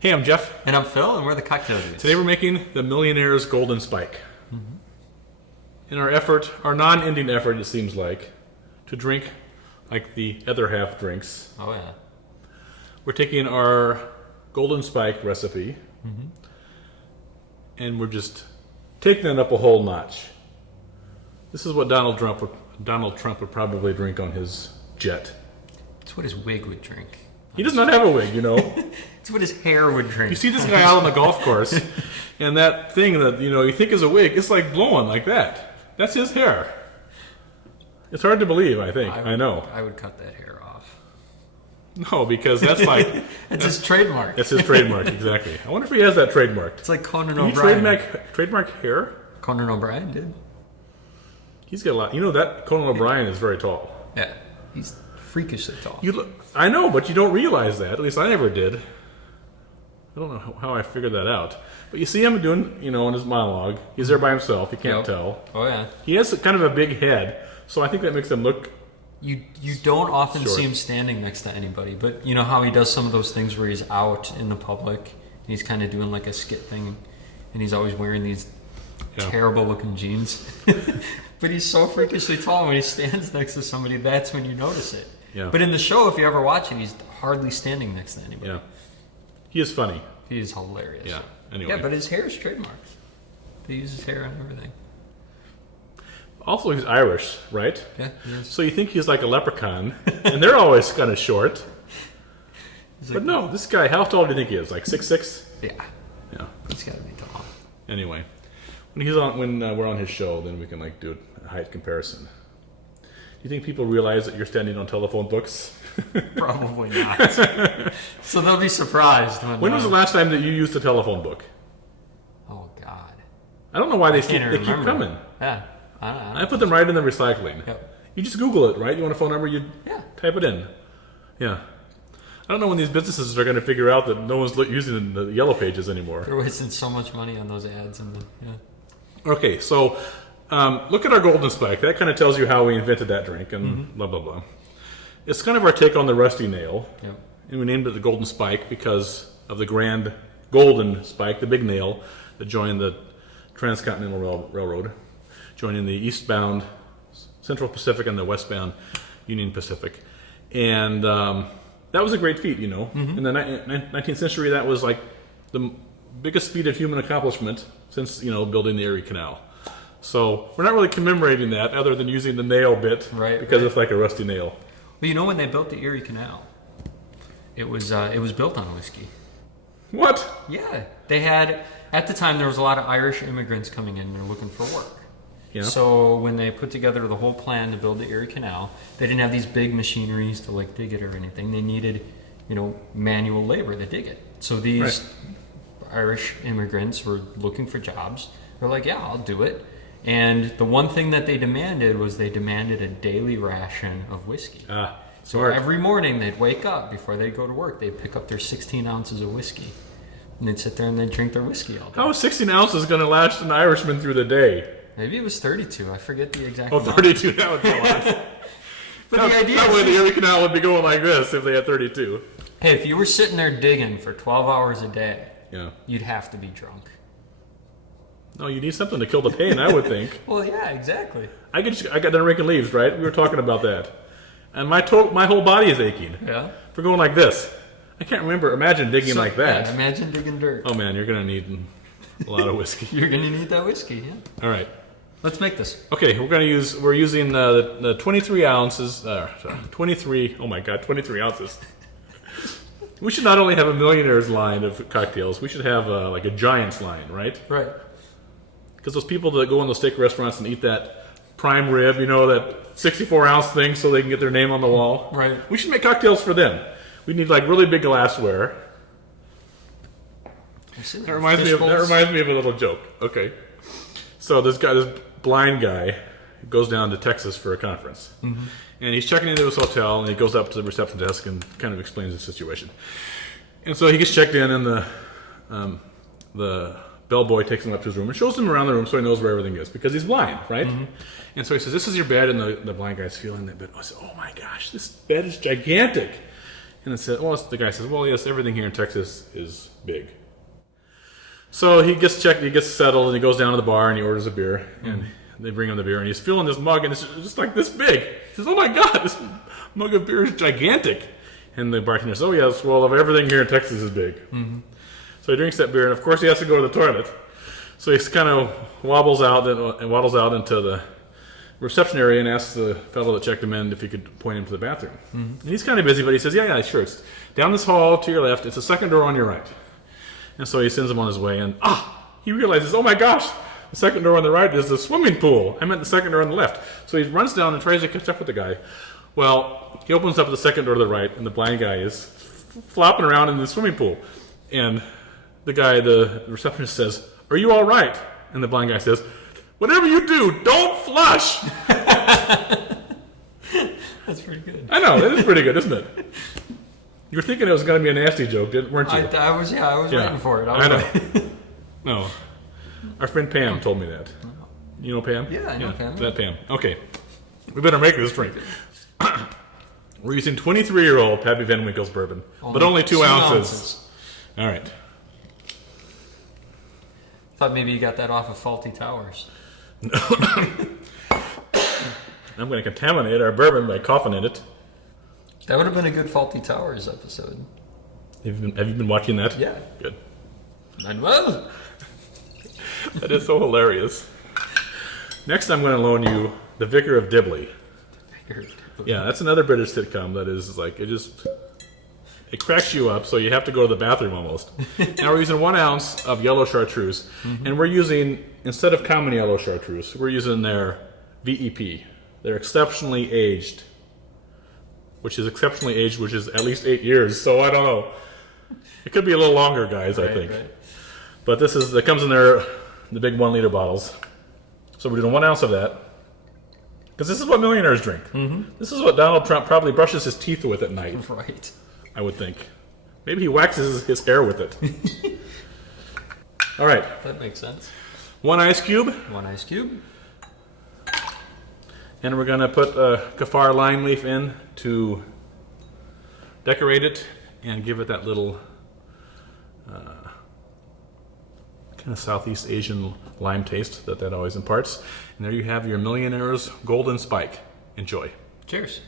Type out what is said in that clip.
Hey, I'm Jeff. And I'm Phil, and we're the Cocktail Dudes. Today we're making the Millionaire's Golden Spike. In our effort, our non-ending effort, it seems like, to drink like the other half drinks. Oh, yeah. We're taking our Golden Spike recipe, and we're just taking it up a whole notch. This is what Donald Trump would probably drink on his jet. It's what his wig would drink. He does not have a wig, you know. It's what his hair would drink. You see this guy out on the golf course, and that thing that you think is a wig, it's like blowing like that. That's his hair. It's hard to believe, I think. I know. I would cut that hair off. No, because that's like... that's his trademark. That's his trademark, exactly. I wonder if he has that trademark. It's like Conan Can O'Brien. you trademark hair? Conan O'Brien did. He's got a lot. You know that Conan O'Brien is very tall. Yeah. He's freakishly tall. I know, but you don't realize that. At least I never did. I don't know how I figured that out. But you see him doing, in his monologue. He's there by himself. You can't tell. Oh, yeah. He has kind of a big head, so I think that makes him look... You don't often short. See him standing next to anybody, but you know how he does some of those things where he's out in the public, and he's kind of doing like a skit thing, and he's always wearing these terrible-looking jeans. But he's so freakishly tall, when he stands next to somebody, that's when you notice it. Yeah. But in the show, if you ever watch it, he's hardly standing next to anybody. Yeah. He is funny. He is hilarious. Yeah. Anyway. Yeah, but his hair is trademarked. He uses hair on everything. Also, he's Irish, right? Yeah, he is. So you think he's like a leprechaun, and they're always kind of short. But no, this guy, how tall do you think he is? Like 6'6"? Yeah. Yeah. He's got to be tall. Anyway, when we're on his show, then we can do a height comparison. Do you think people realize that you're standing on telephone books? Probably not. So they'll be surprised when was the last time that you used a telephone book? Oh God. I don't know why they keep remember. coming. Yeah. I put them right in the recycling. Yep. You just Google it, right? You want a phone number, you Yeah. type it in. Yeah. I don't know when these businesses are going to figure out that no one's using the yellow pages anymore. They're wasting so much money on those ads Okay, so look at our Golden Spike. That kind of tells you how we invented that drink and blah, blah, blah. It's kind of our take on the rusty nail. Yep. And we named it the Golden Spike because of the grand golden spike, the big nail that joined the Transcontinental Railroad, joining the eastbound Central Pacific and the westbound Union Pacific. And that was a great feat, In the 19th century, that was like the biggest feat of human accomplishment since, building the Erie Canal. So we're not really commemorating that other than using the nail bit, right? Because it's like a rusty nail. Well, when they built the Erie Canal, it was built on whiskey. What? Yeah, they had at the time there was a lot of Irish immigrants coming in and they're looking for work. Yeah. So when they put together the whole plan to build the Erie Canal, they didn't have these big machineries to dig it or anything. They needed, manual labor to dig it. So these Irish immigrants were looking for jobs. They're like, yeah, I'll do it. And the one thing that they demanded was a daily ration of whiskey. So every morning they'd wake up before they'd go to work. They'd pick up their 16 ounces of whiskey. And they'd sit there and they'd drink their whiskey all day. How is 16 ounces going to last an Irishman through the day? Maybe it was 32. I forget the exact amount. 32, that would be a lot. But the idea that way is... the Erie Canal would be going like this if they had 32. Hey, if you were sitting there digging for 12 hours a day, you'd have to be drunk. No, you need something to kill the pain, I would think. Well, yeah, exactly. I got done raking leaves, right? We were talking about that. And my whole body is aching. Yeah. For going like this. I can't remember. Imagine digging like that. Yeah, imagine digging dirt. Oh, man, you're going to need a lot of whiskey. You're going to need that whiskey, yeah. All right. Let's make this. Okay, we're using the 23 ounces. 23 ounces. We should not only have a Millionaire's line of cocktails. We should have like a Giant's line, right? Right. Because those people that go in those steak restaurants and eat that prime rib, that 64-ounce thing so they can get their name on the wall. Right. We should make cocktails for them. We need really big glassware. That reminds me of a little joke. Okay. So this blind guy goes down to Texas for a conference. And he's checking into his hotel, and he goes up to the reception desk and kind of explains the situation. And so he gets checked in, and the bellboy takes him up to his room and shows him around the room so he knows where everything is, because he's blind, right? And so he says, "This is your bed," and the blind guy's feeling that bed. I said, "Oh my gosh, this bed is gigantic." And it said, well, the guy says, well, yes, everything here in Texas is big. So he gets checked, he gets settled, and he goes down to the bar and he orders a beer. And they bring him the beer, and he's filling this mug, and it's just like this big. He says, oh my God, this mug of beer is gigantic. And the bartender says, oh yes, well, everything here in Texas is big. So he drinks that beer, and of course he has to go to the toilet. So he kind of waddles out into the reception area and asks the fellow that checked him in if he could point him to the bathroom. And he's kind of busy, but he says, yeah, sure. It's down this hall to your left. It's the second door on your right. And so he sends him on his way, and he realizes, oh my gosh, the second door on the right is the swimming pool. I meant the second door on the left. So he runs down and tries to catch up with the guy. Well, he opens up the second door to the right, and the blind guy is flopping around in the swimming pool. And the receptionist says, are you all right? And the blind guy says, whatever you do, don't flush. That's pretty good. I know, it is pretty good, isn't it? You were thinking it was going to be a nasty joke, weren't you? I was waiting for it. I know. No. Our friend Pam told me that. You know Pam? Yeah, I know Pam. That Pam. Okay. We better make this drink. We're using 23-year-old Pappy Van Winkle's bourbon, but only 2 ounces. All right. Thought maybe you got that off of Faulty Towers. I'm going to contaminate our bourbon by coughing in it. That would have been a good Faulty Towers episode. Have you been watching that? Yeah. Good. Manuel! That is so hilarious. Next, I'm going to loan you The Vicar of Dibley. Yeah, that's another British sitcom that is like, it cracks you up, so you have to go to the bathroom almost. Now we're using 1 ounce of yellow chartreuse, and we're using, instead of common yellow chartreuse, we're using their VEP. They're exceptionally aged, which is at least 8 years, so I don't know. It could be a little longer, guys, I think. Right. But it comes in the big 1 liter bottles. So we're doing 1 ounce of that. Because this is what millionaires drink. This is what Donald Trump probably brushes his teeth with at night. Right. I would think. Maybe he waxes his hair with it. All right. That makes sense. 1 ice cube. 1 ice cube. And we're going to put a kaffir lime leaf in to decorate it and give it that little kind of Southeast Asian lime taste that always imparts. And there you have your Millionaire's Golden Spike. Enjoy. Cheers.